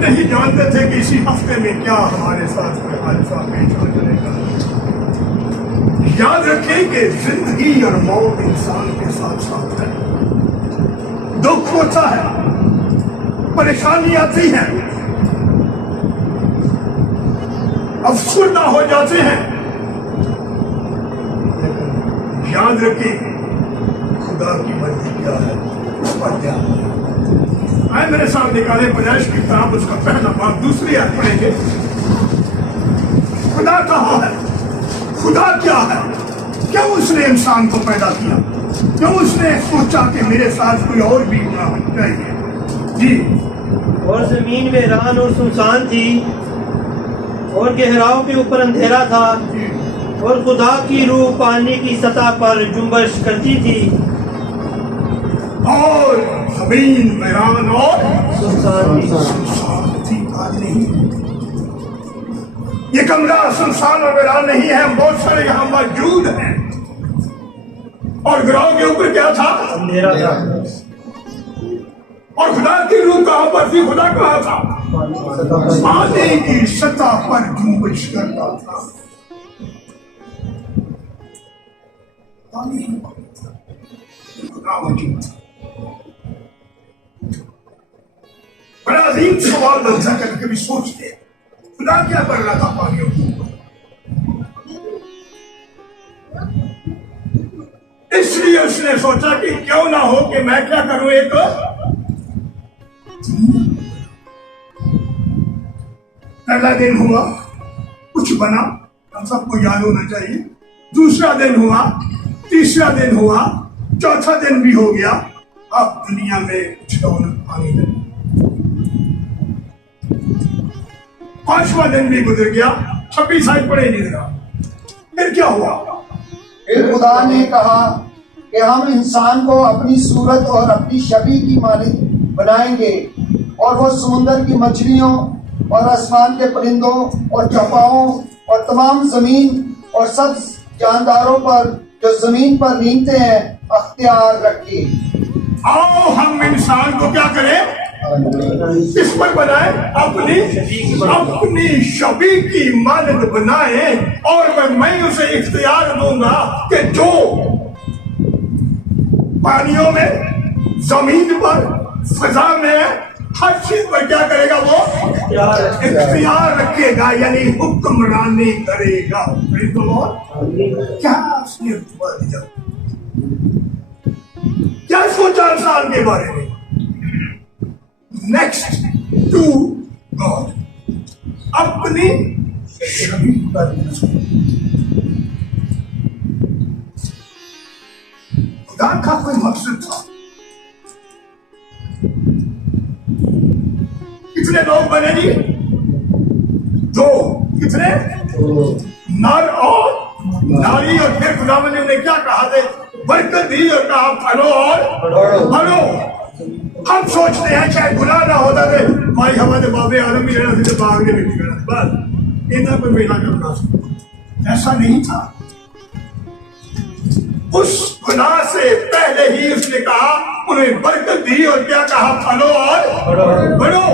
नहीं जानते थे कि इसी हफ्ते में क्या हमारे साथ कोई हादसा पेश आ जाएगा। याद रखें कि जिंदगी और मौत इंसान के साथ साथ है। दुख होता है, परेशानी आती है, अफसरदा हो जाते हैं, लेकिन याद रखें खुदा की मर्जी क्या है, उस पर ध्यान दें। आए मेरे साथ निकाले पैदाइश की किताब, उसका पहला बाब, दूसरी आयत पढ़ेंगे। खुदा कहाँ है? खुदा क्या है? क्यों उसने इंसान को पैदा किया? क्यों उसने सोचा कि मेरे साथ कोई और भी होना चाहिए? जी। और जमीन वीरान और सुनसान थी और गहराओं के ऊपर अंधेरा था और खुदा की रूह पानी की सतह पर जुम्बश करती थी। और जमीन वीरान और सुनसान थी। आज नहीं, ये कमरा सुनसान और वीरान नहीं है, बहुत सारे यहाँ मौजूद हैं। और गिराव के ऊपर क्या था? अंधेरा था। और खुदा की रूह कहाँ पर थी? खुदा कहाँ था? पानी की सतह पर जुम्बिश करता था। खुदा मौजूद था। बड़ा अजीम सवाल बनता है, कभी सोचते हैं खुदा क्या कर रहा था पानियों के ऊपर। इसलिए उसने सोचा कि क्यों ना हो कि मैं क्या करूं, एक पहला दिन हुआ, कुछ बना, हम सबको याद होना चाहिए। दूसरा दिन हुआ, तीसरा दिन हुआ, चौथा दिन भी हो गया। अब दुनिया में कुछ रौनक पानी नहीं। पांचवा दिन भी गुजर गया, 26 साल पड़े नहीं रहा। फिर क्या हुआ? फिर खुदा ने कहा कि हम इंसान को अपनी सूरत और अपनी छवि की मालिक बनाएंगे और वो समुद्र की मछलियों और आसमान के परिंदों और चौपाओं और तमाम जमीन और सब जानदारों पर जो जमीन पर रेंगते हैं अख्तियार रखे। आओ हम इंसान को क्या करें? किस पर बनाए? अपनी छवि की मालिक बनाए। और मैं उसे इख्तियार दूंगा कि जो पानियों में, जमीन पर, फजा में, हर चीज पर क्या करेगा? वो इख्तियार रखेगा, यानी हुक्मरानी करेगा। क्या उसने दिया? क्या सोचा इंसान के बारे में? नेक्स्ट टू गॉड, अपनी छवि पर। खुदा का कोई मकसद था। कितने लोग बने जी? दो। कितने? नर और नारी। और फिर खुदा ने उन्हें क्या कहा थे? बरकत दी और कहा फलो और फलो। हम सोचते हैं चाहे गुनाह ना होता थे भाई हमारे बाबे आलम भी रहना थे, बाग ने भी करना, बस इतना कोई मेला करना। ऐसा नहीं था। उस गुनाह से पहले ही उसने कहा, उन्हें बरकत दी और क्या कहा? फलो और बढ़ो।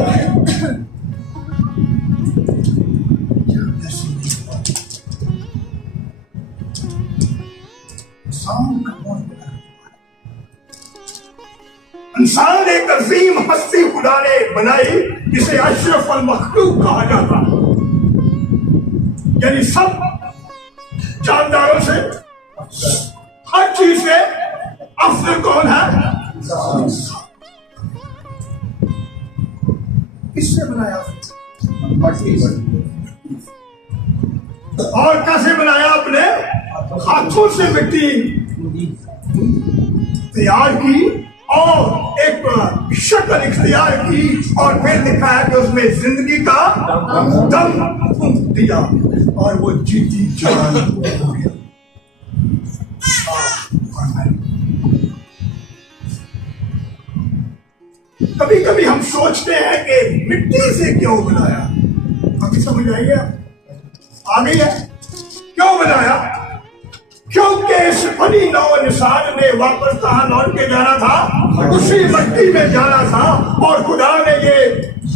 इंसान एक अजीम हस्ती खुदा ने बनाई जिसे अशरफ अल मखलूक कहा जाता, यानी सब जानदारों से, हर चीज से अफजल कौन है? किसने बनाया? और कैसे बनाया? अपने हाथों से मिट्टी तैयार की और एक शक्ल इख्तियार की और फिर लिखा है कि उसमें जिंदगी का दम दिया और वो जीती जान हो गया। कभी कभी हम सोचते हैं कि मिट्टी से क्यों बनाया? अभी समझ आइए, आ गई है क्यों बनाया? क्योंकि इस बनी नौ इंसान ने वापस कहाँ लौट के जाना था? उसी मिट्टी में जाना था। और खुदा ने ये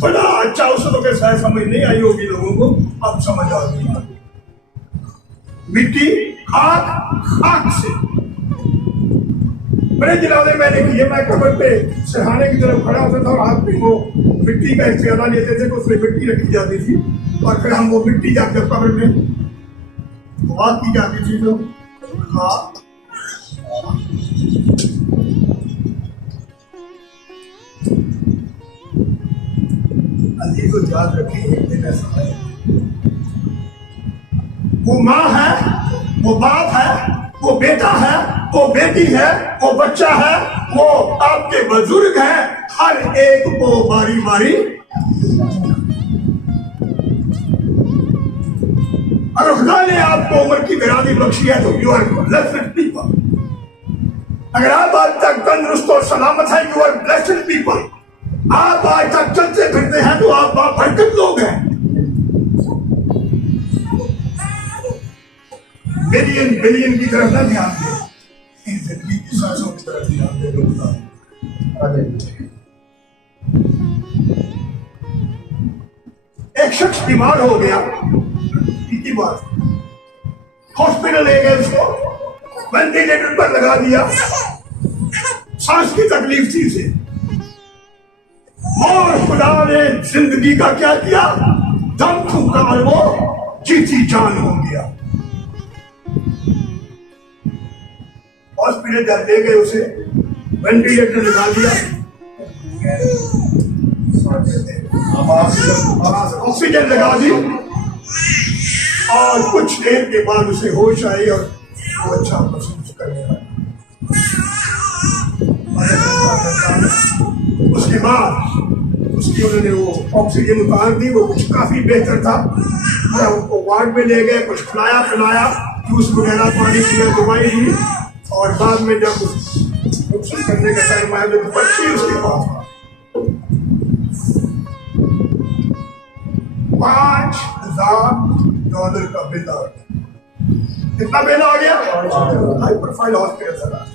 बड़ा अच्छा, उस वक्त शायद समझ नहीं आई होगी लोगों को, अब समझ आ गई। मिट्टी, खाक, खाक से बड़े जिलावे मैंने किए। मैं कब्र पे सिरहाने की तरफ खड़ा होता था और हाथ में वो मिट्टी का इस्तेमाल लेते थे, तो उसमें मिट्टी रखी जाती थी और फिर हम वो मिट्टी जाकर कब्र में दुआ की जाती थी। तो हाँ, अली को याद रखिए, एक दिन ऐसा है, वो माँ है, वो बाप है, वो बेटा है, वो बेटी है, वो बच्चा है, वो आपके बुजुर्ग हैं, हर एक को बारी बारी। अगर खुदा ने आपको उम्र की दराज़ी बख्शी है तो यू आर ब्लेस्ड पीपल। अगर आप आज तक तंदुरुस्त और सलामत हैं, यू आर ब्लेस्ड पीपल। आप आज तक चलते फिरते हैं तो आप बरकत लोग हैं। बिलियन बिलियन की तरफ ना ध्यान दें, जिंदगी की सांसों की तरफ ध्यान दें। एक शख्स बीमार हो गया, की बात, हॉस्पिटल ले गए, उसको वेंटिलेटर पर लगा दिया, सांस की तकलीफ थी उसे, और खुदा ने जिंदगी का क्या किया, दम फूका और वो जीती जान हो गया। हॉस्पिटल जब ले गए उसे, वेंटिलेटर लगा दिया, ऑक्सीजन लगा दी और कुछ देर के बाद उसे होश आई और वो अच्छा महसूस करने लगा। उसके बाद उसकी उन्होंने वो ऑक्सीजन उतार दी, वो कुछ काफी बेहतर था। उनको वार्ड में ले गए, कुछ खिलाया पिलाया, जूस वगैरह, पानी पिया, दवाई दी, और बाद में जब ऑपरेशन करने का टाइम आया तो बच्ची उसके पास $5,000 का बिल आ गया। कितना बिल आ गया? हाई प्रोफाइल हॉस्पिटल था।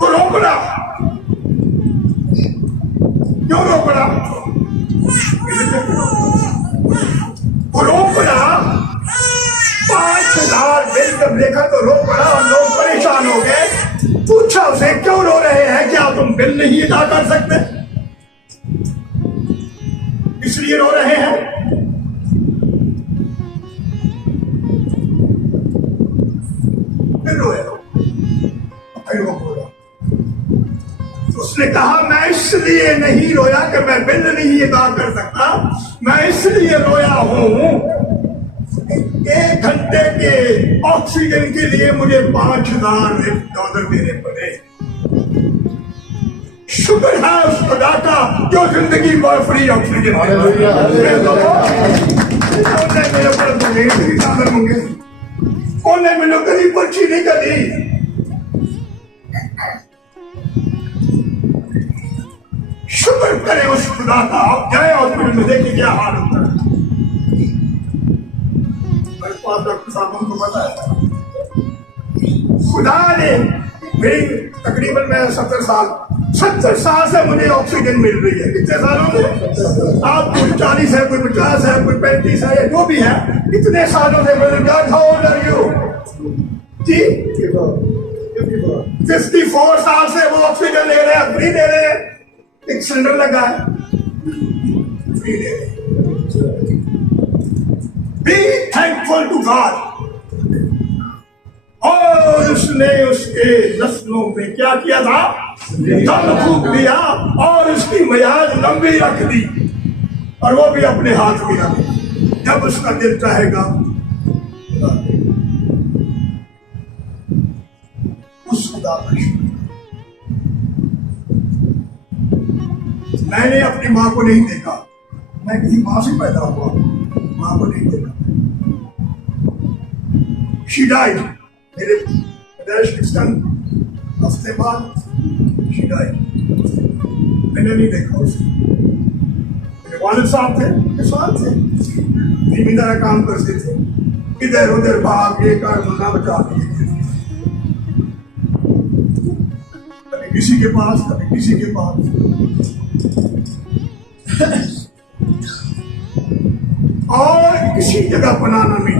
तो रो पड़ा, क्यों रो पड़ा? रो पड़ा, 5,000 बिल जब देखा तो रो पड़ा और लोग परेशान हो गए। पूछा उसे, क्यों रो रहे हैं, क्या तुम बिल नहीं अदा कर सकते? इसलिए रो रहे हैं। फिर रोया, फिर वो बोला, उसने कहा, मैं इसलिए नहीं रोया कि मैं बिल नहीं अदा कर सकता, मैं इसलिए रोया हूं 1 घंटे के ऑक्सीजन के लिए मुझे $5,000 देने पड़े। शुक्र है उस खुदा का जो जिंदगी में फ्री ऑक्सीजन मेरे ऊपर होंगे, उन्हें मैंने कभी पर्ची नहीं करी। शुक्र करें उस खुदा का। आप जाए हॉस्पिटल में देखिए क्या हाल होता है। मेरे पास डॉक्टर साहब को पता है, खुदा ने मेरी तकरीबन मैं 70 साल से मुझे ऑक्सीजन मिल रही है। कितने सालों से? आप कोई 40 है, कोई 50 है, कोई 35 है, जो भी है, इतने सालों से मुझे। How old are you? जी 54 साल से वो ऑक्सीजन ले रहे हैं, फ्री दे रहे हैं। एक सिलेंडर लगा है, फ्री दे रहे हैं। Be thankful to God. और उसने उसके नस्लों में क्या किया था? दम फूक दिया और उसकी मियाद लंबी रख दी, और वो भी अपने हाथ में रख दी। जब उसका दिल चाहेगा उस खुदा का शुक्र। मैंने अपनी माँ को नहीं देखा, मैं किसी माँ से पैदा हुआ, माँ को नहीं देखा। She died. मेरे हफ्ते बाद she died. मैंने नहीं देखा उसे। मेरे वालिद साहब थे, उनके साथ थे, जिम्मेदार काम करते थे, इधर उधर भाग ये कर मुन्ना बचा दिए, कभी किसी के पास, कभी किसी के पास। और किसी जगह बनाना में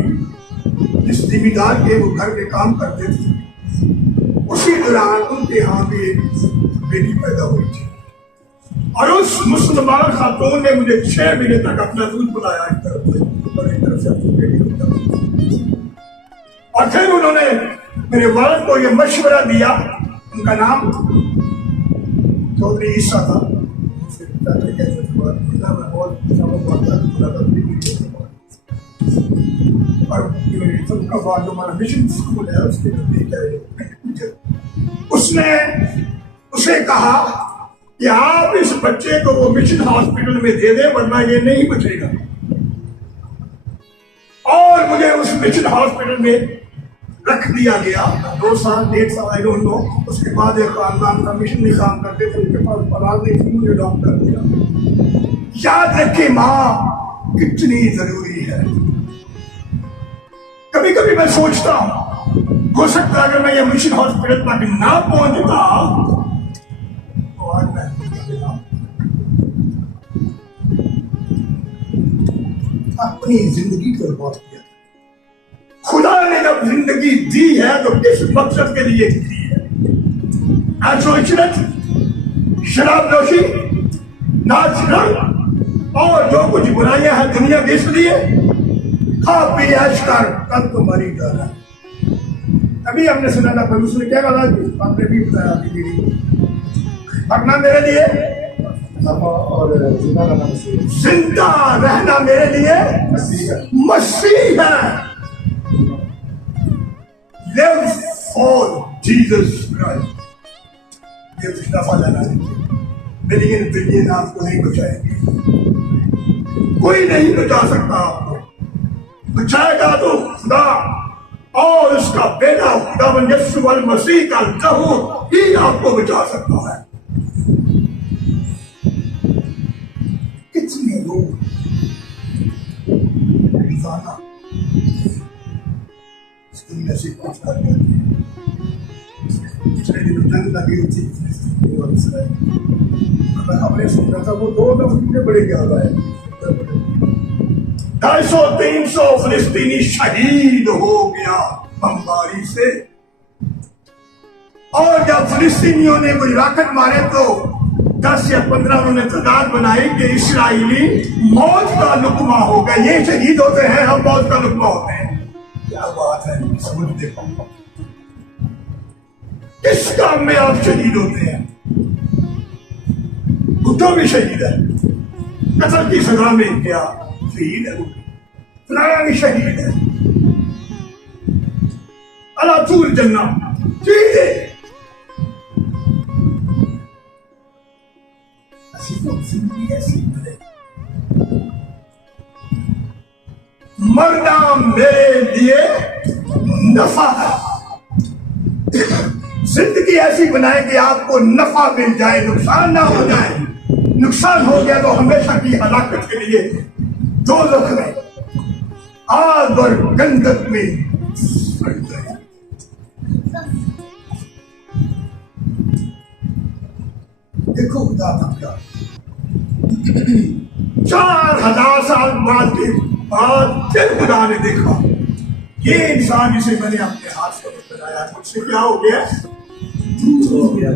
जिस जिम्मेदार के वो घर में काम करते थे, उसी दौरान उनके यहाँ भी एक बेटी पैदा हुई थी। और उस मुसलमान खातून ने मुझे 6 महीने तक अपना दूध पिलाया एक तरफ से, और एक तरफ से अपनी बेटी को पिलाया। और फिर उन्होंने मेरे वालिद को ये मशवरा दिया, उनका नाम चौधरी ईसा था। और जो हमारा मिशन स्कूल है उसके उसने उसे कहा कि आप इस बच्चे को वो मिशन हॉस्पिटल में दे दें, वरना ये नहीं बचेगा। और मुझे उस मिशन हॉस्पिटल में रख दिया गया 2 साल 1.5 साल, आई डोंट नो। उसके बाद एक खानदान का मिशन में काम करते थे, उनके पास औलाद नहीं थी, मुझे डॉक्टर दिया। याद रखे माँ कितनी जरूरी है। कभी कभी मैं सोचता हूँ, हो सकता है अगर मैं ये मिशन हॉस्पिटल तक ना पहुंचता तो आज मैं अपनी जिंदगी को बर्बाद किया। खुदा ने जब जिंदगी दी है तो किस मकसद के लिए दी है? ऐशोइशरत, शराब नोशी, नाच रंग और जो कुछ बुराइयां हैं दुनिया के, इसलिए खा पी ऐश कर, कल तो मरी जाना। अभी हमने सुना था प्रभु ने क्या कहा, आपने भी बताया अभी पढ़ना मेरे लिए और जिंदा रहना मेरे लिए मसीह है। Live for Jesus Christ। ये नफा लेना चाहिए, लेकिन आपको नहीं बचाएंगे, कोई नहीं बचा सकता आपको। बचाएगा तो खुदा और उसका बेटा खुदावंद यीशु मसीह का लहू ही आपको बचा सकता है। कितने लोग रोजाना दुनिया से कुछ कर रहे हैं। पिछले दिनों जंग लगी हुई थी फिलिस्तीनी और इसराइल, मैं खबरें सुन रहा था, वो 2 लफ्ज मुझे बड़े याद आए। 250-300 फिलिस्तीनी शहीद हो गया बमबारी से। और जब फिलिस्तीनियों ने कोई रॉकेट मारे तो 10 या 15 उन्होंने तादाद बनाई कि इस्राएली मौत का लुकमा हो गया। ये शहीद होते हैं, हम मौत का लुकमा होते हैं। क्या बात है, समझ देखो किस काम में आप शहीद होते हैं। भुट्टो भी शहीद है, कत्ल की सजा में क्या शहीद है, फलाना भी शहीद है। अला तूल जन्ना शहीद है। ऐसी मरना मेरे लिए नफा है। जिंदगी ऐसी बनाए कि आपको नफा मिल जाए, नुकसान ना हो जाए। नुकसान हो गया तो हमेशा की हलाकत के लिए दोज़ख में, आग और गंधक में सड़ गए। देखो खुदा था क्या 4000 साल बाद के बाद फिर खुदा ने देखा ये इंसान जिसे मैंने अपने हाथ से बनाया मुझसे क्या हो गया, हो गया।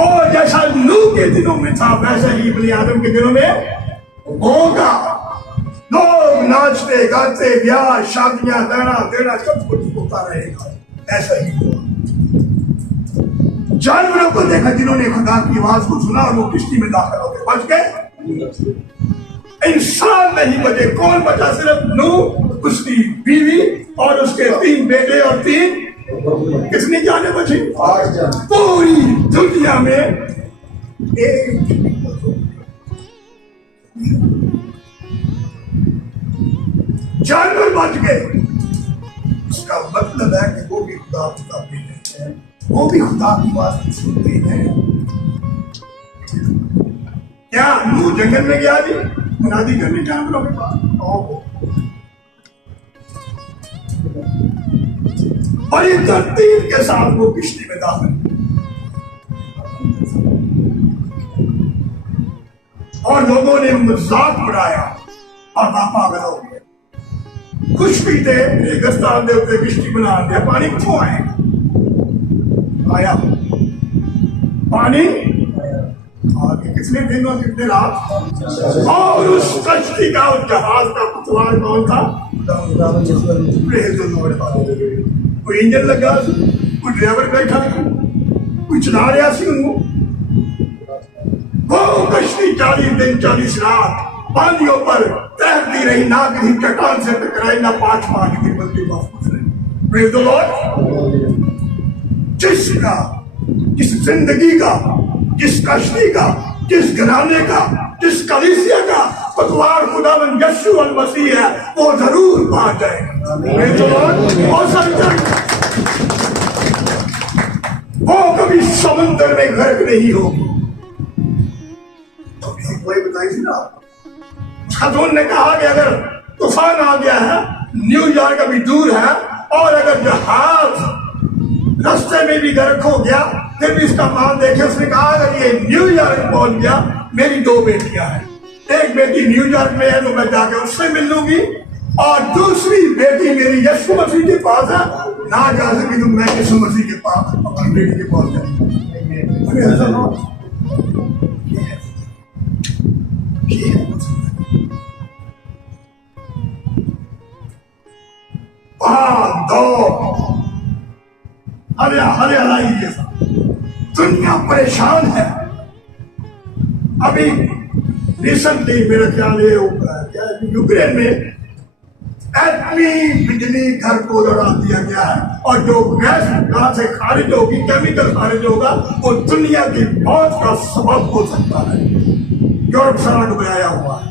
और जैसा नूह के दिनों में था वैसा ही इब्ने आदम के दिनों में होगा। लोग नाचते गाते, ब्याह शादियां, लेना देना सब कुछ होता रहेगा। ऐसा ही हुआ। जानवरों को देखा जिन्होंने खुदा की आवाज को सुना और वो किश्ती में दाखिल हो गए, बच गए। इंसान नहीं बचे। कौन बचा? सिर्फ नूह, उसकी बीवी और उसके 3 बेटे और 3 कितनी जाने बची? 8 जान। पूरी दुनिया में एक जानवर बच गए। उसका मतलब है कि वो भी खुदा है, वो भी खुदा की बात सुनते हैं। क्या नूह जंगल में गया जी मुनादी करने जानवरों के पास? बड़ी तरतीब के साथ वो किश्ती में दाखिल। और लोगों ने मजाक उड़ाया और पागल हो गए। कुछ भी थे रेगिस्तान के उत्ते किश्ती बना दिया, पानी क्यों आया पानी आगे कितने दिन और कितने रात, और उस कश्ती का उस जहाज का पतवार कौन था? कोई इंजन लगा, कोई ड्राइवर बैठा, कोई चला रहा सी उन्होंने। वो कश्ती 40 दिन 40 रात पानियों पर तैरती रही, ना कहीं चट्टान से टकराई, ना पांच की बल्कि वापस रही। Praise the Lord. जिसका, जिस जिंदगी का, जिस कश्ती का, जिस घराने का, जिस कलीसिया का पतवार खुदावंद यीशु मसीह है, वो जरूर बाहर जाएगा। Praise the Lord. और समझ, वो कभी समुद्र में गर्क नहीं होगी। तो किसी को बताई थी ना, खतून ने कहा कि अगर तूफान आ गया है, न्यूयॉर्क अभी दूर है, और अगर जहाज रास्ते में भी गर्क हो गया, फिर भी इसका मान देखे। उसने कहा अगर ये न्यूयॉर्क पहुंच गया, मेरी 2 बेटियां हैं, एक बेटी न्यूयॉर्क में है तो मैं जाके उससे मिल लूंगी, और दूसरी बेटी मेरी यीशु मसीह के पास है, ना जा सकी तो मैं यीशु मसीह के पास अपनी बेटी के पास जाऊंगी। हरियालाई जैसा दुनिया परेशान है। अभी रिसेंटली मेरा ख्याल ये यूक्रेन में एटमी बिजली घर को लड़ा दिया गया है, और जो गैस वहां से खारिज होगी, केमिकल खारिज होगा, वो दुनिया की मौत का सबब हो सकता है। यूरोप सारा घबराया हुआ है,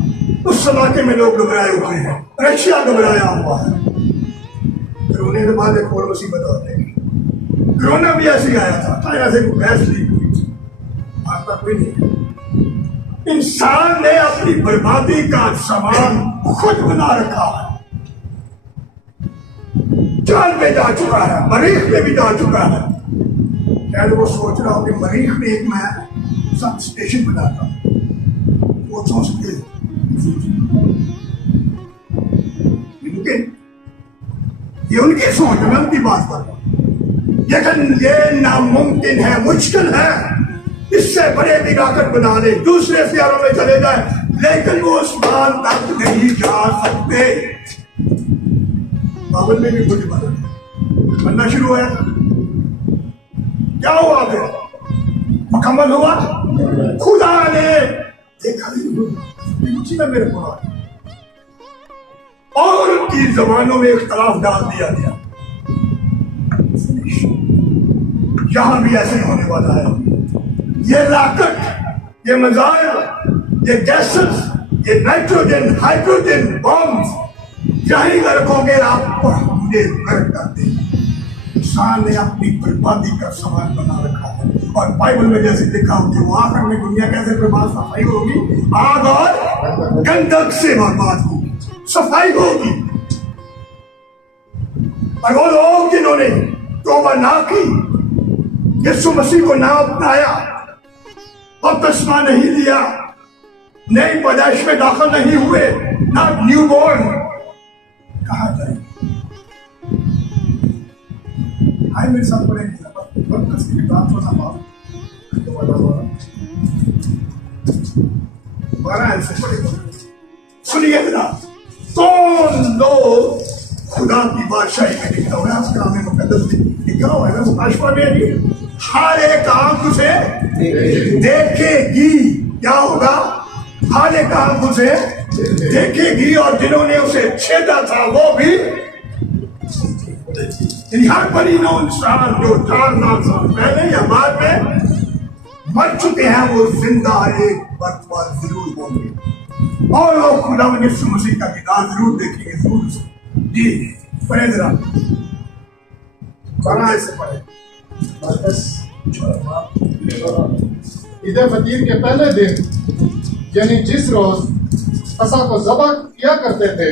उस इलाके में लोग घबराए हुए हैं, रशिया घबराया हुआ है। कोरोना के बाद एक और मुसीबत आती है। कोरोना भी ऐसे आया था, चाइना से गैस लीक हुई थी, आज तक भी नहीं। इंसान ने अपनी बर्बादी का सामान खुद बना रखा है। चांद पे जा चुका है, मरीख में भी जा चुका है। शायद वो सोच रहा हो कि मरीख में एक मैं सब स्टेशन बनाता हूं, वो सोच के ये उनकी सोच, मैं उनकी बात कर रहा हूं। लेकिन ये नामुमकिन है, मुश्किल है। इससे बड़े भी रॉकेट बना ले, दूसरे सियारों में चले जाए, लेकिन वो आसमान तक नहीं जा सकते। बाबल में भी कुछ बनना शुरू हुआ, क्या हुआ फिर? मुकम्मल हुआ? खुदा ने देखा नहीं मेरे को, और उनकी जबानों में इख्तलाफ डाल दिया गया। यहां भी ऐसे होने वाला है। ये रॉकेट, ये मिसाइल, ये गैसेस, ये नाइट्रोजन हाइड्रोजन बॉम्ब यही रखोगे आपको मुझे गर्क करते। इंसान ने अपनी बर्बादी का सामान बना रखा है, और बाइबल में जैसे लिखा हो कि वो आखिर में दुनिया कैसे बर्बाद सफाई होगी, आग और गंधक से बर्बाद होगी, सफाई होगी। और वो लोग जिन्होंने तौबा ना की, यीशु मसीह को ना अपनाया, बपतिस्मा नहीं लिया, नई पैदाइश में दाखिल नहीं हुए, ना न्यू बॉर्न, कहा जाए? आए मेरे साथ पढ़ेंगे सुनिए जरा, कौन लोग खुदा की बादशाही में लिखा हुआ है, कलाम मुकद्दस लिखा हुआ है ना, मुकाशफा में भी हर एक आंख उसे देखेगी। क्या होगा? हर एक आंख उसे देखेगी, और जिन्होंने उसे छेदा था वो भी, हर बड़ी नौ इंसान जो 4,000 साल पहले या बाद में मर चुके हैं, वो जिंदा एक बार जरूर होंगे, और वो खुदा यीशु मसीह का दीदार जरूर देखेंगे, जरूर। जी पढ़े जरा, कहाँ से पढ़े? ईद फतीर के पहले दिन, यानी जिस रोज फसा को ज़बह किया करते थे,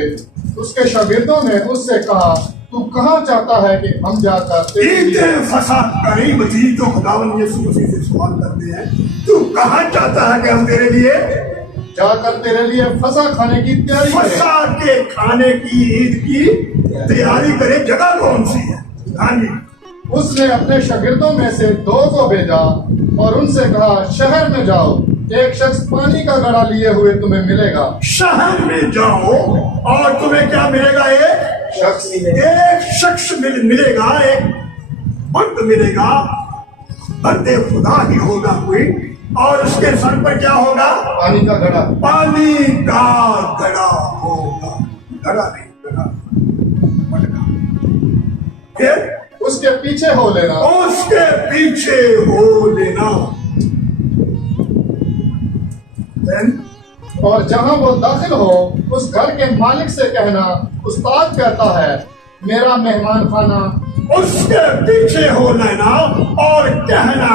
उसके शागिर्दों ने उससे कहा, तू कहाँ चाहता है कि हम जाकर ईद फसा करीब थी, तो खुदावंद यीशु मसीह से सवाल करते हैं, तू कहाँ चाहता है कि हम तेरे लिए जाकर तेरे लिए फसा खाने की तैयारी करे। फसा के खाने की ईद की तैयारी करे। जगह कौन सी है? हाँ जी। उसने अपने शागिर्दों में से 2 को भेजा और उनसे कहा, शहर में जाओ, एक शख्स पानी का घड़ा लिए हुए तुम्हें मिलेगा। शहर में जाओ और तुम्हें क्या मिलेगा? एक शख्स मिलेगा, एक मर्द मिलेगा, बंदे खुदा ही होगा कोई, और उसके सर पर क्या होगा? पानी का घड़ा। पानी का घड़ा होगा। घड़ा नहीं, घड़ा, मटका। फिर उसके पीछे हो लेना। उसके पीछे हो लेना। Then, और जहां वो दाखिल हो, उस घर के मालिक से कहना, उस्ताद कहता है, मेरा मेहमान खाना। उसके पीछे हो लेना और कहना,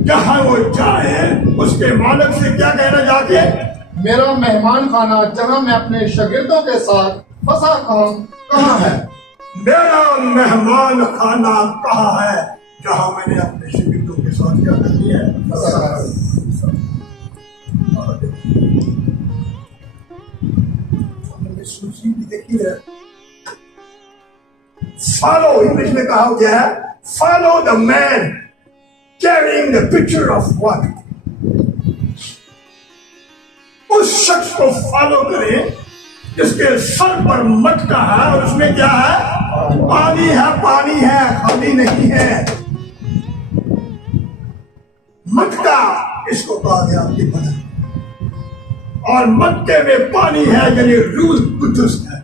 जहां वो जाए उसके मालिक से क्या कहना जाके? मेरा मेहमान खाना जहां मैं अपने शागिर्दों के साथ फंसा खाऊं कहाँ है? मेरा मेहमान खाना कहाँ है जहां मैंने अपने शागिर्दों के साथ क्या कर दिया है? देखिए, फॉलो, इंग्लिश में कहा गया है, follow the man carrying the picture of what. उस शख्स को फॉलो करें जिसके सर पर मटका है और उसमें क्या है? पानी है। पानी है, खाली नहीं है। मटका इसको कहा गया आपके बदन, और मटके में पानी है, यानी रूह कुदस है।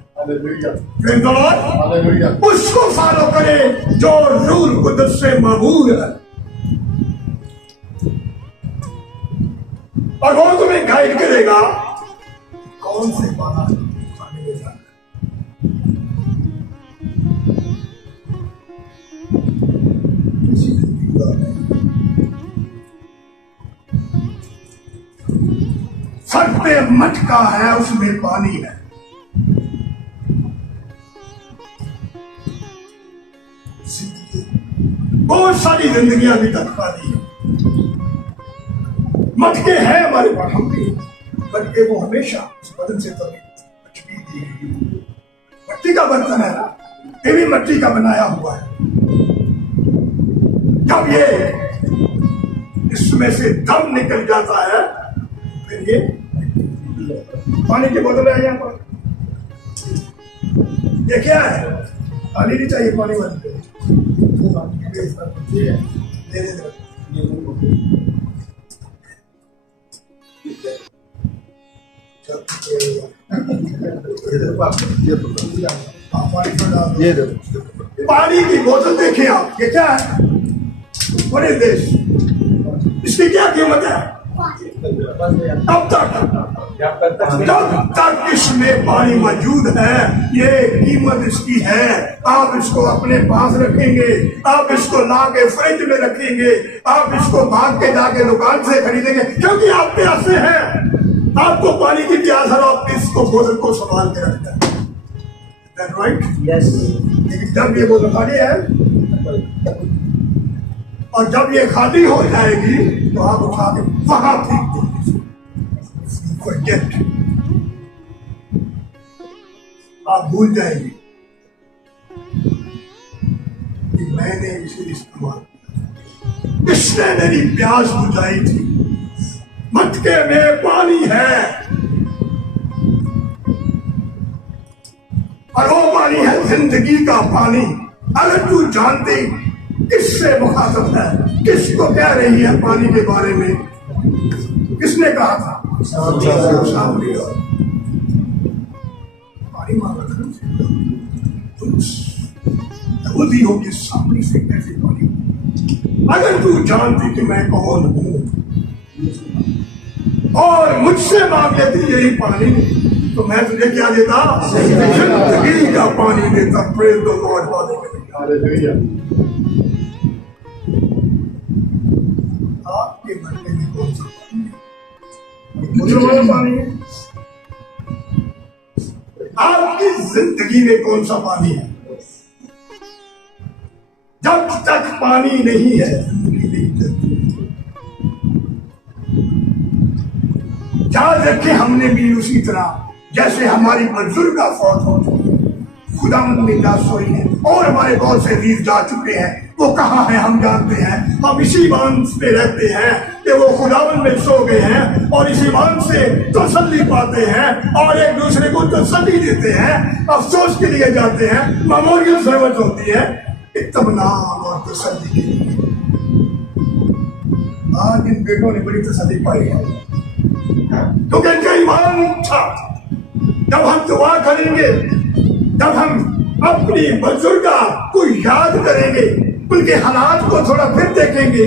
उसको फॉलो करें जो रूह कुदस से मबूर है, और वो तुम्हें गाइड करेगा कौन से बात खाने में जाना है। सर पे मटका है, उसमें पानी है। बहुत सारी जिंदगियां अभी तक खाली है। मटके हैं हमारे पास, हम भी मटके को हमेशा उस बदन से तभी मट्टी का बर्तन है ना, ये भी मट्टी का बनाया हुआ है। जब ये इसमें से दम निकल जाता है, फिर ये पानी की बोतल है यहाँ पर। ये क्या है? खाली नहीं चाहिए पानी वाली। पानी की बोतल देखें आप, ये क्या है? बड़े देश, इसकी क्या कीमत है? तब तक इसमें पानी मौजूद है, ये कीमत इसकी है। आप इसको अपने पास रखेंगे, आप इसको ला के फ्रिज में रखेंगे, आप इसको भाग के जाके दुकान से खरीदेंगे, क्योंकि आप प्यासे हैं। आपको पानी की प्यास है, आप इसको बोतल को संभाल के रखते हैं। राइट? यस। लेकिन जब ये बोतल खाली है और जब ये खाली हो जाएगी तो आप उठा के वहां फेंक देंगे। आप भूल जाएंगे कि मैंने इसे इस्तेमाल किया, इसने मेरी प्यास बुझाई थी। मटके में पानी है और वो पानी है जिंदगी का पानी। अगर तू जानती किससे मुखातब है, किसको कह रही है पानी के बारे में, किसने कहा था? पानी मांगा यहूदियों के सामने से कैसे पानी? अगर तू जानती कि मैं कौन हूं और मुझसे मांग लेती यही पानी, तो मैं तुझे क्या देता? जिंदगी का पानी देता। Praise the Lord. हालेलुया। आपके मटके में कौन सा पानी है? मुझे वाला पानी है। आपकी जिंदगी में कौन सा पानी है? जब तक पानी नहीं है, जिंदगी नहीं चलती। याद रखें हमने भी उसी तरह जैसे हमारी बुजुर्ग का फौत हो चुकी है, खुदावंद ने जा सोई है और हमारे बहुत से वीर जा चुके हैं। वो कहाँ है हम जानते हैं। हम इसी ईमान पे रहते हैं कि वो खुदावंद में सो गए हैं और इस ईमान से तसल्ली पाते हैं और एक दूसरे को तसल्ली देते हैं, अफसोस के लिए जाते हैं, मेमोरियल सर्विस होती है इत्मीनान और तसल्ली के लिए। आज इन बेटों ने बड़ी तसल्ली पाई है क्योंकि इनका ईमान था। जब हम दुआ करेंगे, जब हम अपनी बुजुर्गा को याद करेंगे, उनके हालात को थोड़ा फिर देखेंगे,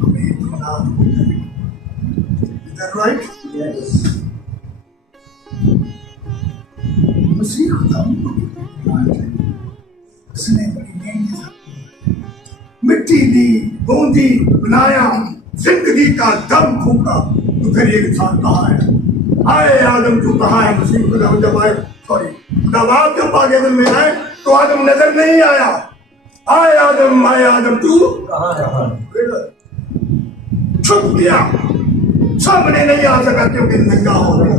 हमें इत्मीनान हो जाएगा। Is that right? Yes. मसीह खुदा उसने बड़ी मेहनत मिट्टी दी, बूंदी बनाया, जिंदगी का दम फूका, तो फिर ये इंसान कहाँ है? आए आदम तू कहाँ है? मसीह खुदा जब आए, सॉरी जब आप जब आगे में आए तो आदम नजर नहीं आया। आए आदम तू कहाँ है? छुप गया, सामने नहीं आ सका क्योंकि नंगा हो गया।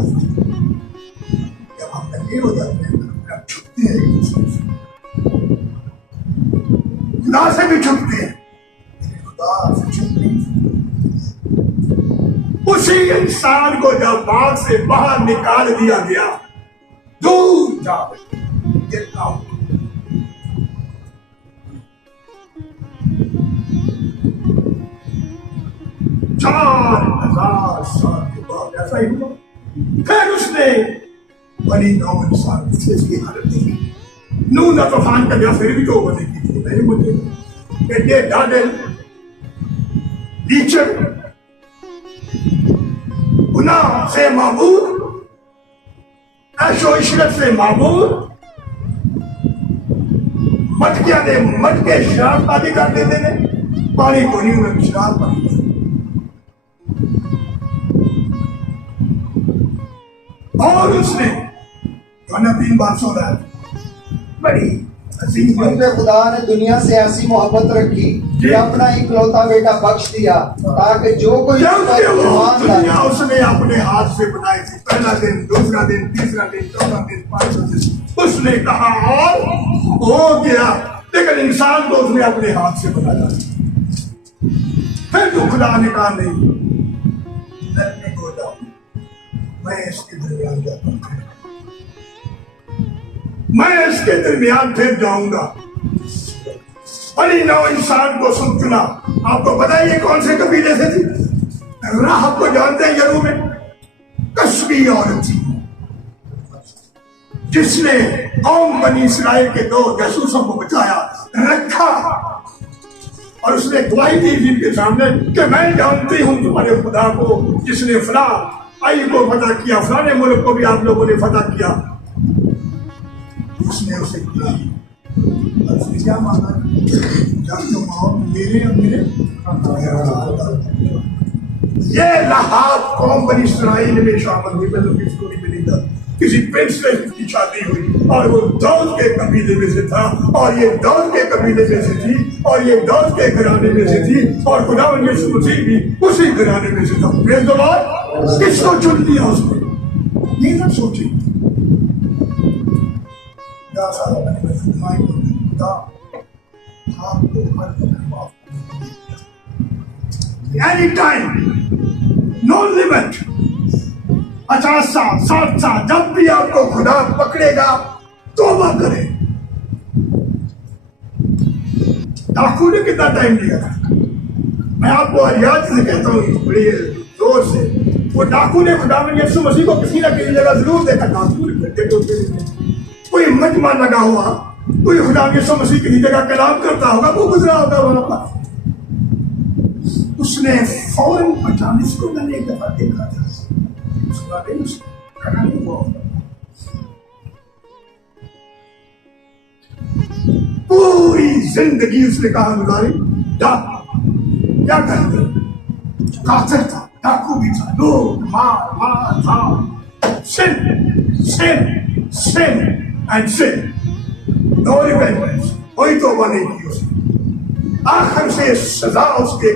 जब हम नंगे हो जाते हैं तब छुपते हैं एक दूसरे से, खुदा से भी छुपते हैं, खुदा से छुप नहीं सकते। उसी इंसान को जब बाग से बाहर निकाल दिया गया, दूर जा गिरता हूं। 4000 साल के बाद ऐसा ही हुआ। फिर उसने बनी नौ इंसान से इसकी हालत देखी। नूह ने तूफान का गया, फिर भी तो वो देखी थी नहीं मुझे बेटे डाडल टीचर गुनाह से मामूर, ऐशो इशरत से मामूर, मटकिया ने मटके शराब आदि कर देते ने, पानी को नहीं उन्हें शराब पानी। और उसने 3 बार सो रहा है, बड़ी अजीम उनपे खुदा ने दुनिया से ऐसी मोहब्बत रखी कि अपना इकलौता बेटा बख्श दिया ताकि जो कोई उस पर ईमान लाए। दुनिया उसने अपने हाथ से बनाई थी। पहला दिन, दूसरा दिन, तीसरा दिन, चौथा दिन, 5वां दिन, उसने कहा और हो गया। लेकिन इंसान को उसने अपने हाथ से बनाया। फिर तो खुदा ने कहा नहीं, let me go down, मैं इसके दरमियान जाता हूं, मैं इसके दरमियान फिर जाऊंगा। बड़ी नौ इंसान को सुन चुना। आपको पता है ये कौन से कबीले से थी? राहब को जानते हैं यरू में? कश्मी औरत थी जिसने कौम बनी इस्राएल के 2 जासूसों को बचाया, रखा, और उसने गवाही दी जिनके सामने कि मैं जानती हूं तुम्हारे खुदा को जिसने फला आई को फतह किया, फलाने मुल्क को भी आप लोगों ने फतह किया। उसने उसे किया, उसने क्या मांगा? जब तुम आओ मेरे और मेरे ये लहाब कौम बनी इस्राएल में शामिल हुई। मैं तो स्टोरी में नहीं था, किसी प्रिंसेस की शादी हुई और वो दाऊद के कबीले में से था और ये दाऊद के कबीले में से थी और ये दाऊद के घराने में से थी और खुदावंद यीशु मसीह भी उसी घराने में से था। Praise the lord. किसको चुन लिया उसने? ये सब सोची। Any time, no limit. 50 साल, 60 साल, जब भी आपको खुदा पकड़ेगा तौबा करें। डाकू ने कितना टाइम लिया था? मैं आपको याद से कहता हूँ बड़ी जोर से, वो डाकू ने खुदावंद यीशु मसीह को किसी ना किसी जगह जरूर देखा। डाकू ने कोई मजमा लगा हुआ, कोई खुदावंद यीशु मसीह किसी जगह कलाम करता होगा, वो गुजरा होगा वहां पर। उसने फौरन 45 को मैंने एक दफा देखा था, पूरी जिंदगी उसने कहा गुजारी। क्या करते? कातिल था, डाकू भी था, लोग मार था, sin and sin, no repentance, कोई तौबा नहीं की उसने। आखिर से सजा उसके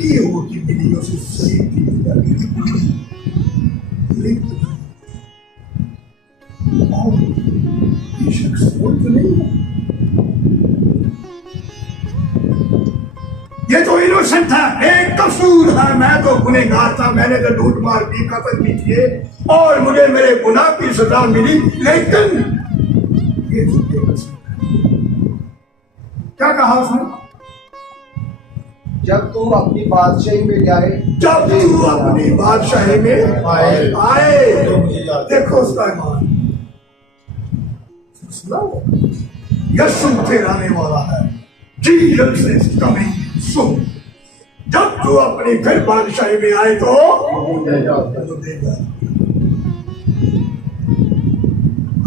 की हो कि मिलियों से शरीर की ये शख्स वो तो नहीं है, ये तो इनोसेंट है, एक कसूर है, मैं तो गुनहगार था, मैंने तो लूट मार की, कत्ल भी किए और मुझे मेरे गुनाह की सजा मिली, लेकिन ये तो बेकसूर है। क्या कहा उसने? जब तू अपनी बादशाही में जाए, जब तू अपनी बादशाही में आए। देखो उसका ईमान, यीशु फिर आने वाला है, जीसस इज कमिंग सून। जब तू अपनी फिर बादशाही में आए तो देगा।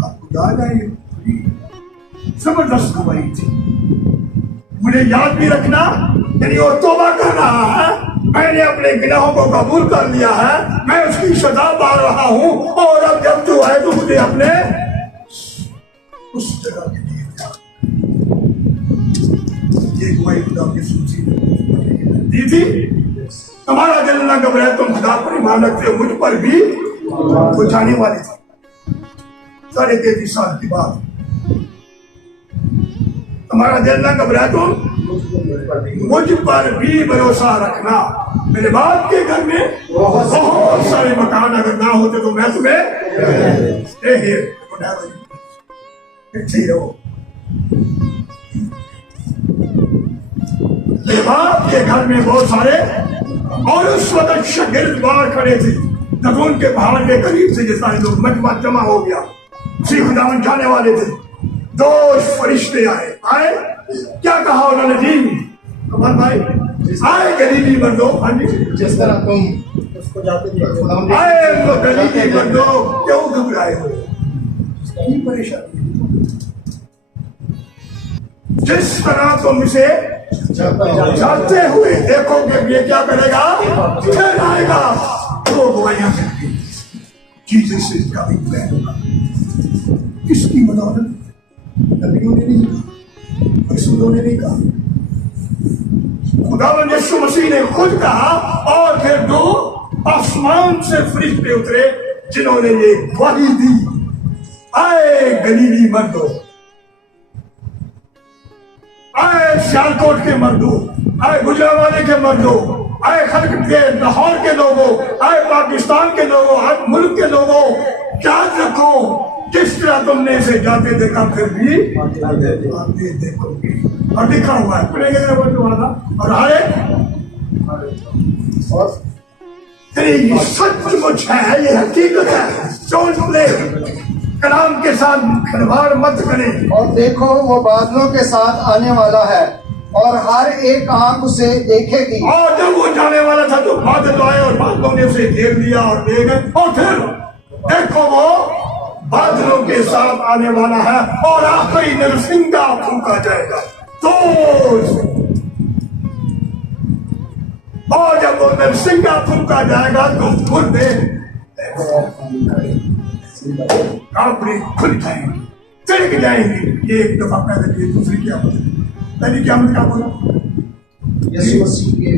आपको याद है जबरदस्त गवाही थी, मुझे याद भी रखना, यानी वो तौबा कर रहा है, मैंने अपने गुनाहों को कबूल कर लिया है, मैं उसकी सजा पा रहा हूं, और अब जब तू आए तो मुझे अपने उस जगह के लिए ये गवाही खुदा की सूची दी थी। तुम्हारा दिल न घबराए, तुम खुदा पर ईमान रखते हो, मुझ पर भी वो जाने वाले थे। 33.5 साल की बात, तुम्हारा दिल न घबराए, तुम मुझ पर भी भरोसा रखना, मेरे बाप के घर में बहुत सारे मकान अगर ना होते तो मैं तुम्हें stay here, मेरे बाप के घर में बहुत सारे, और उस वक्त शागिर्द बाहर खड़े थे, नगून के पहाड़ के करीब से ये सारे लोग मजमा जमा हो गया, श्री खुदावन जाने वाले थे। 2 फरिश्ते आए, क्या कहा उन्होंने जी? कमान भाई आए गरीबी बंदो, हाँ जी, जिस तरह तुम उसको जाते देखो, आए वो गरीबी बंदो, क्यों घबराए हो, की परेशानी? जिस तरह तुम इसे जाते हुए देखोगे, ये क्या करेगा? फिर आएगा। 2 गवाहियां करके जीसस इज कमिंग बैक। किसकी बदौलत? नबियों ने नहीं कहा, रसूलों ने नहीं कहा, खुदावंद यीशु मसीह ने खुद कहा, और फिर 2 आसमान से फरिश्ते उतरे जिन्होंने ये गवाही दी, आए गलीली मर्दों, आए सियालकोट के मर्दों, आए गुजरावाले के मर्दों, आए खलक के लाहौर के लोगों, आए पाकिस्तान के लोगों, हर मुल्क के लोगों, याद रखो जिस तरह तुमने इसे जाते देखा फिर भी आते देखोगे। और लिखा हुआ है और आए, ये सचमुच है, ये हकीकत है, डोंट प्ले, कलाम के साथ खिलवाड़ मत करें। और देखो वो बादलों के साथ आने वाला है, और हर एक आंख उसे देखेगी। और जब वो जाने वाला था तो बादल आए और बादलों ने उसे घेर लिया और ले गए, और फिर देखो वो बादलों के साथ आने वाला है, और आखिरी नरसिंगा फूंका जाएगा। तो और जब वो नरसिंगा फूंका जाएगा तो मुर्दे काफरी खुल जाएंगे, चिड़क जाएंगे। ये एक दफा पहले की, दूसरी क्या बोले? पहली क्या क्या बोला? यीशु मसीह के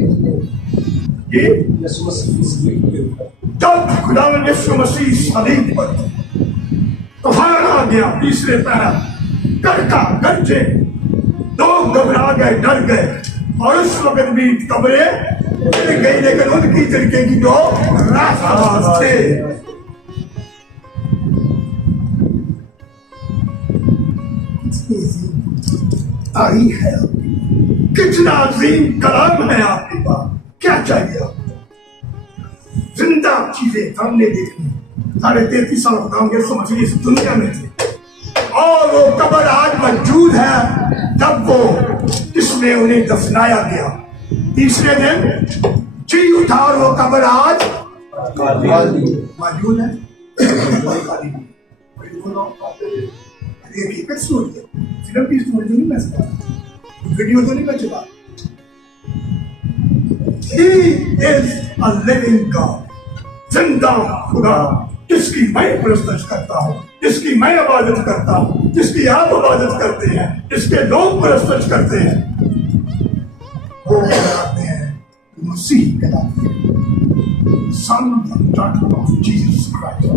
ये यीशु मसीह जब खुदावंद यीशु मसीह सलीब पर तूफान आ गया, तीसरे पहर गरका गरजे, लोग घबरा गए, डर गए, और उस वक्त भी कब्रें मिल गई, लेकिन उनकी तरीके की जो राज थे। तारीख है, कितना अजीम कलाम है आपके पास, क्या चाहिए आपको? जिंदा चीजें हमने देखी। 33.5 साल खुदाम यीशु मसीह इस दुनिया में थे, और वो कब्र आज मौजूद है जब वो इसमें उन्हें दफनाया गया। तीसरे दिन जी उठा और वो कब्र आज मौजूद है। हकीकत स्टोरी है, फिल्म की स्टोरी तो नहीं मैं सुना, वीडियो तो नहीं मैं चला। He is a living God, जिंदा खुदा, जिसकी मैं प्रस्तुत करता हूँ, जिसकी मैं इबादत करता हूँ, जिसकी आप इबादत करते हैं, जिसके लोग प्रस्तुत करते हैं, वो बनाते हैं मसीह कहलाते हैं। सन ऑफ जीसस क्राइस्ट,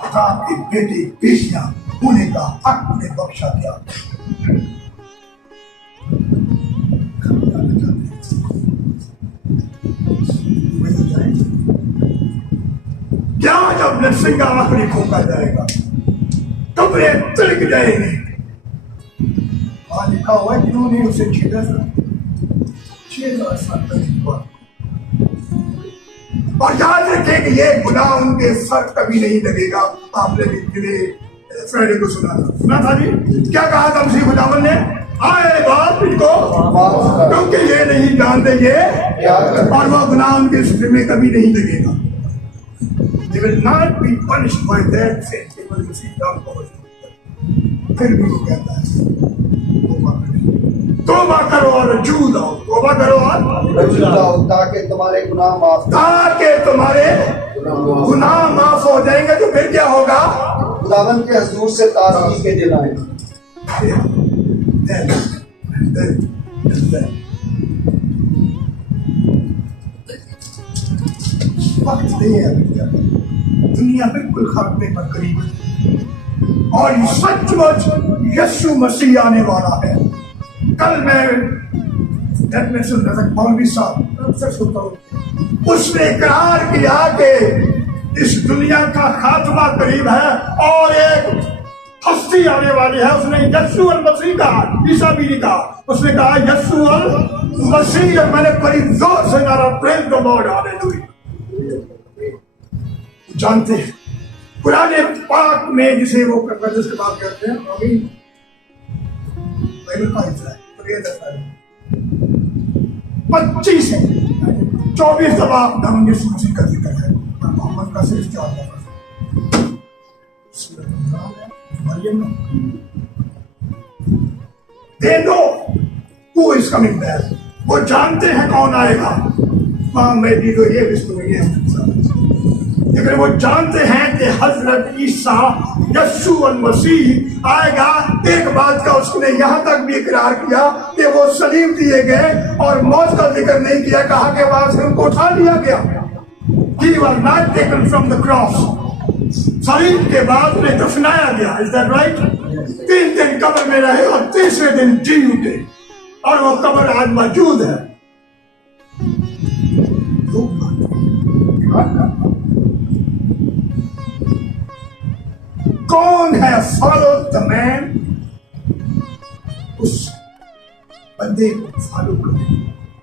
खुदा के बेटे बेटियां होने का हक ने बख्शा दिया। क्या जब नरसिंह आखिरी फूका जाएगा, कब्रें तिलक जाएंगी। लिखा हुआ है जिन्होंने उसे छेदा था, 6,000 साल पहले हुआ। और याद रखें कि ये गुनाह उनके सर कभी नहीं लगेगा। आपने भी फ्राइडे को सुना था जी, क्या कहा था मसीह खुदावन ने? आए बाप इनको, क्योंकि ये नहीं जानते ये, और वो गुनाह उनके सिर में कभी नहीं लगेगा। They will not be punished by their sin. They will receive down punishment. फिर भी वो कहता है तौबा करो और रजू लाओ, तौबा करो और रजू लाओ, ताकि तुम्हारे गुनाह माफ, ताकि तुम्हारे गुनाह माफ हो जाएंगे। तो फिर क्या होगा? खुदावन के हजूर से ताज़गी के दिन आए। वक्त नहीं है, दुनिया बिल्कुल खात्मे पर करीब है और सचमुच यीशु मसीह आने वाला है। कल मैं में सुन रहा था, मौलवी साहब अक्सर सुनता हूँ, उसने इकरार किया कि इस दुनिया का खात्मा करीब है और एक हस्ती आने वाली है। उसने यीशु अल मसीह कहा, ईसा भी नहीं कहा, उसने कहा यीशु अल मसीह। और मैंने बड़ी जोर से नारा प्रेज द लॉर्ड हालेलुया। जानते हैं पुराने पाक में जिसे वो मुकद्दस के बात करते हैं, आमीन, बाइबल का हिस्सा है, 25 है, 24 दफा नाम यीशु मसीह का जिक्र है, मोहम्मद का सिर्फ 4 दफा। They know who is coming back. वो जानते हैं कौन आएगा। वहां में भी तो ये भी सुनेंगे, लेकिन वो जानते हैं कि हजरत ईसा यीशु मसीह आएगा। एक बात का उसने यहाँ तक भी इकरार किया कि वो सलीब दिए गए और मौत का जिक्र नहीं किया, कहा कि वहां से उनको उठा लिया गया। He was not taken from the cross. सलीब के बाद उन्हें दफनाया गया। Is that right? 3 दिन कब्र में रहे और तीसरे दिन जी उठे और वो कब्र आज मौजूद है। कौन है? फॉलो द मैन, उस बंदे को फॉलो करो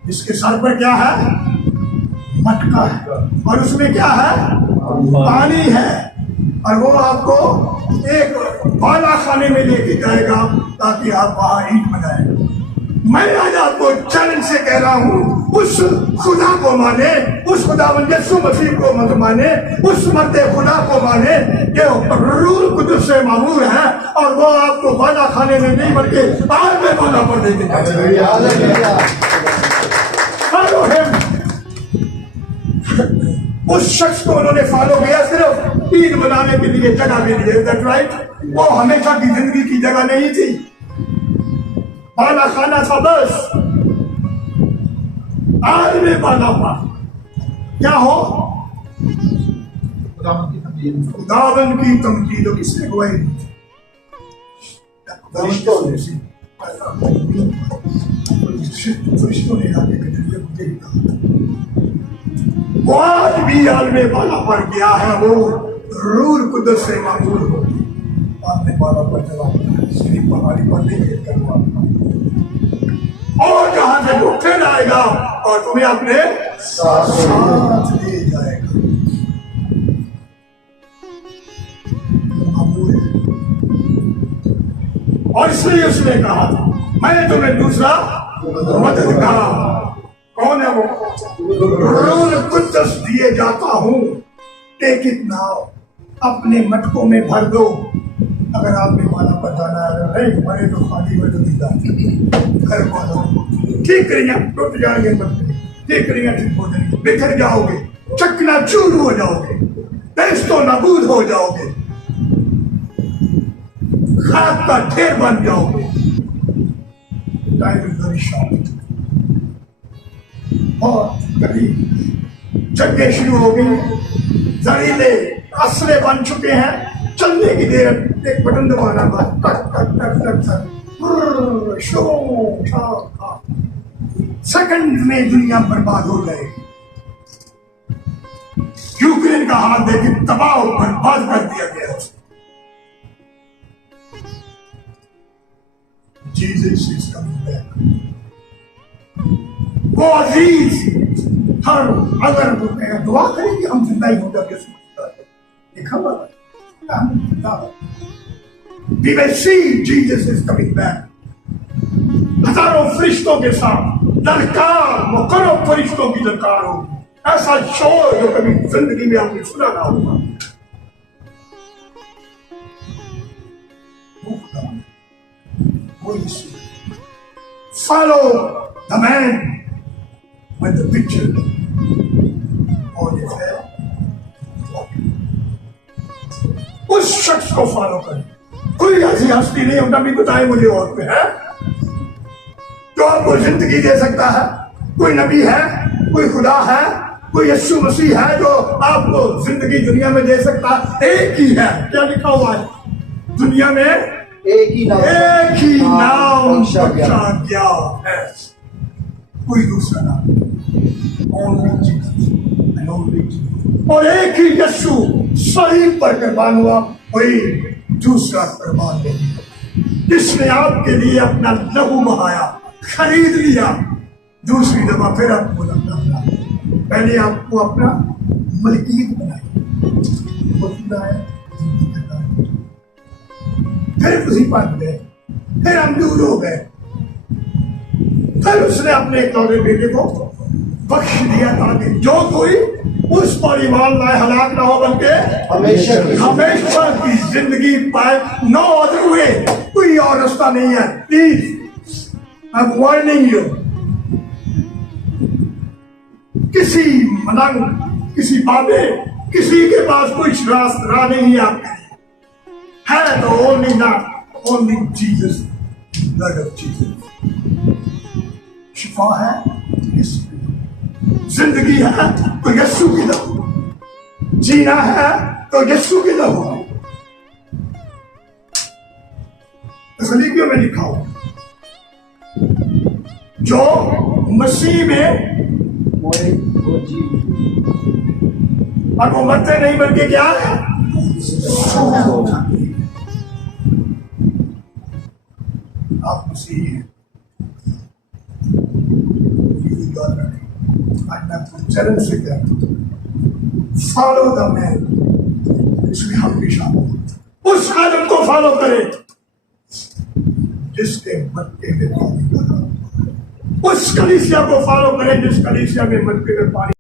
जिसके सर पर क्या है? मटका है और उसमें क्या है? पानी है। और वो आपको एक बाला खाने में लेके जाएगा ताकि आप वहां ईंट बनाए। मैं आज आपको चैलेंज से कह रहा हूं, उस खुदा को माने, उस खुदा यीशु मसीह को मत माने, उस मर्दे खुदा को माने जो रूह कुदस से मामूर है और वो आपको बाला खाने में नहीं बल्कि आग में बाला पर देके जाएगा। उस शख्स को उन्होंने फॉलो किया सिर्फ ईद बनाने के लिए, जगह के लिए। That right? वो हमेशा की जिंदगी की जगह नहीं थी, बाला खाना था बस। आज में बाला पा क्या हो? खुदावन की तमजीद। किसने गवाही दी? फरिश्तों ने आके मुझे ही कहा वो आज भी आलमे बाला पर गया है, वो रूह कुदस से मामूल हो। आलमे बाला पर चला सिर्फ पहाड़ी पर नहीं करवा और जहां से वो फिर आएगा और तुम्हें अपने साथ ले जाएगा। और इसलिए उसने कहा मैं तुम्हें दूसरा मददगार, कौन है वो? रूह कुदस दिए जाता हूं, टेक इट नाउ, अपने मटकों में भर दो। अगर आपने माला पर जाना है, बड़े तो खाली में तो नहीं जाते, घर को ठीक करिए, टूट जाएंगे, ठीक करिए, ठीक हो जाएंगे, बिखर जाओगे, चकना चूर हो जाओगे, तो नाबूद हो जाओगे, खाक का ढेर बन जाओगे। टाइम इज वेरी शॉर्ट और कभी जंगें शुरू हो गई, जहरीले असले बन चुके हैं, चलने की देर एक बटन दबाना बस, टक टक टक टक टक, ब्रर, शो, शा, शा। सेकंड में दुनिया बर्बाद हो गए। यूक्रेन का हाल देखिए, तबाह बर्बाद कर दिया गया। Jesus is coming back. वो अजीज हर अगर दुआ करेंगे हम जिंदा ही होगा, ये खबर है। We will see Jesus is coming back. हजारों फरिश्तों के साथ ललकार, मुकर्रम फरिश्तों की ललकार होगी। ऐसा शोर जो कभी जिंदगी में आपने सुना ना होगा। Follow the man with the picture on his head. उस शख्स को फॉलो करें। कोई ऐसी हस्ती नहीं, उनका भी बताए मुझे और पे है जो आपको जिंदगी दे सकता है। कोई नबी है, कोई खुदा है, कोई यीशु मसीह है जो आपको जिंदगी दुनिया में दे सकता है। एक ही है, क्या लिखा हुआ है दुनिया में? एक ही नाम बख्शा गया है, कोई दूसरा नाम। Only Jesus and only Jesus। और एक ही यीशु सलीब पर कुर्बान हुआ, कोई दूसरा कुर्बान नहीं। जिसने आपके लिए अपना लहू बहाया, खरीद लिया, दूसरी दफा फिर आपको अपना बना। पहले आपको अपना मलकीत बनाई, वो खुदा है, फिर उसी पर गए, फिर हम दूर हो गए, फिर उसने अपने इकलौते बेटे को बख्श दिया ताकि जो कोई उस पर ईमान लाए हलाक ना हो, बल्कि हमेशा की जिंदगी पाए। नो अदर वे, कोई और रास्ता नहीं है। Please I am warning you. किसी मलंग, किसी बाबे, किसी के पास कोई रास्ता नहीं है आपके लिए। है तो only Jesus, blood of Jesus. शिफा है, जिंदगी है तो यीशु की लहू, जीना है तो यीशु की लहू। तस्लीबियों में लिखा हो जो मसीह में और वो मरते नहीं बल्कि क्या है, आप मसीह हैं। आज मैं अपने चरण से कहता हूं, फॉलो द मैन, इसमें हम भी शामिल। उस आदम को फॉलो करें जिसके मटके में पानी भरा, उस कलीसिया को फॉलो करें जिस कलीसिया में मटके में पानी